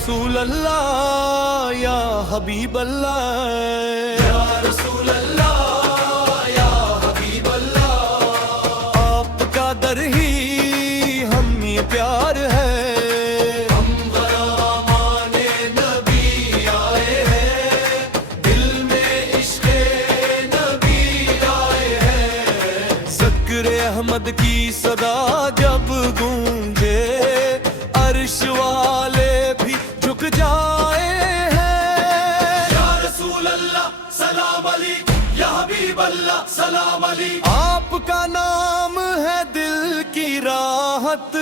رسول اللہ یا حبیب اللہ، یا رسول اللہ یا حبیب اللہ، آپ کا در ہی ہم یہ پیار ہے، ہم غلامان نبی آئے ہیں، دل میں عشق نبی آئے ہیں، ذکر احمد کی صدا جب گونجے عرش والے بھی جھک جائے ہیں، یا رسول اللہ سلام علیک، یا حبیب اللہ سلام علیک، آپ کا نام ہے دل کی راحت،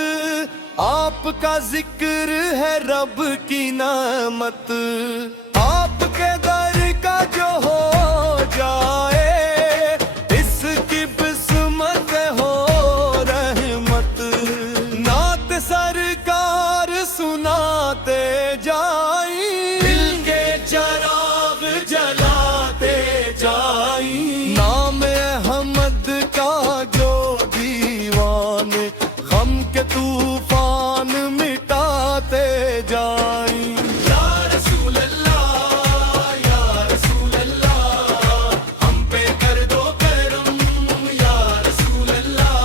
آپ کا ذکر ہے رب کی نعمت، آپ کے در کا جو ہو جائے اس کی بسمت ہو رحمت، نعت سرکار سناتے جائیں، دل کے چراغ جلاتے جائیں، نام احمد کا جو دیوان غم کے طوفان مٹاتے جائیں، یا رسول اللہ یا رسول اللہ، ہم پہ کر دو کرم یا رسول اللہ،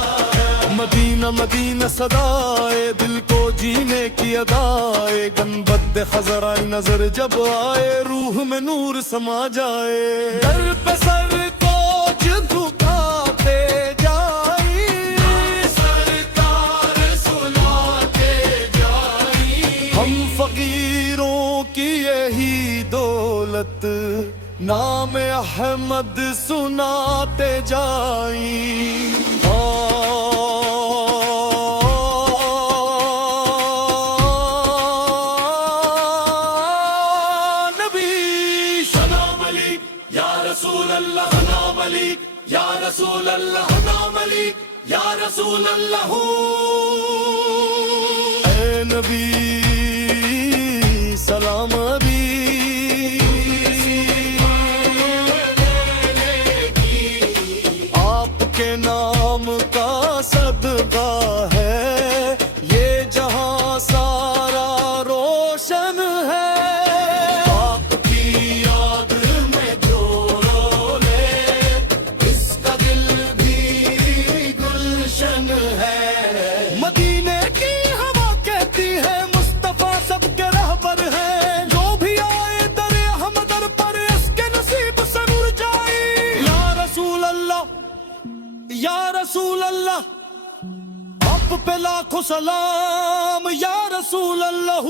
مدینہ مدینہ صدائے دل کو جینے کی ادائے، گنبد خضرائے نظر جب آئے روح میں نور سما جائے، در پہ سر کو جھکاتے جائیں، سرکار سناتے جائیں، ہم فقیروں کی یہی دولت نام احمد سناتے جائیں، یا رسول اللہ سلام علیک، یا رسول اللہ اے نبی سلام علیک، آپ کے نام کا صدقہ ہے یہ جہاں سارا روشن ہے، آپ کی یاد میں جو رولے اس کا دل بھی گلشن ہے، مدینے کی ہوا کہتی ہے مصطفیٰ سب کے رہبر ہے، جو بھی آئے در احمد پر اس کے نصیب سے نور جائے، یا رسول اللہ یا رسول اللہ، آپ پہ لاکھوں سلام یا رسول اللہ۔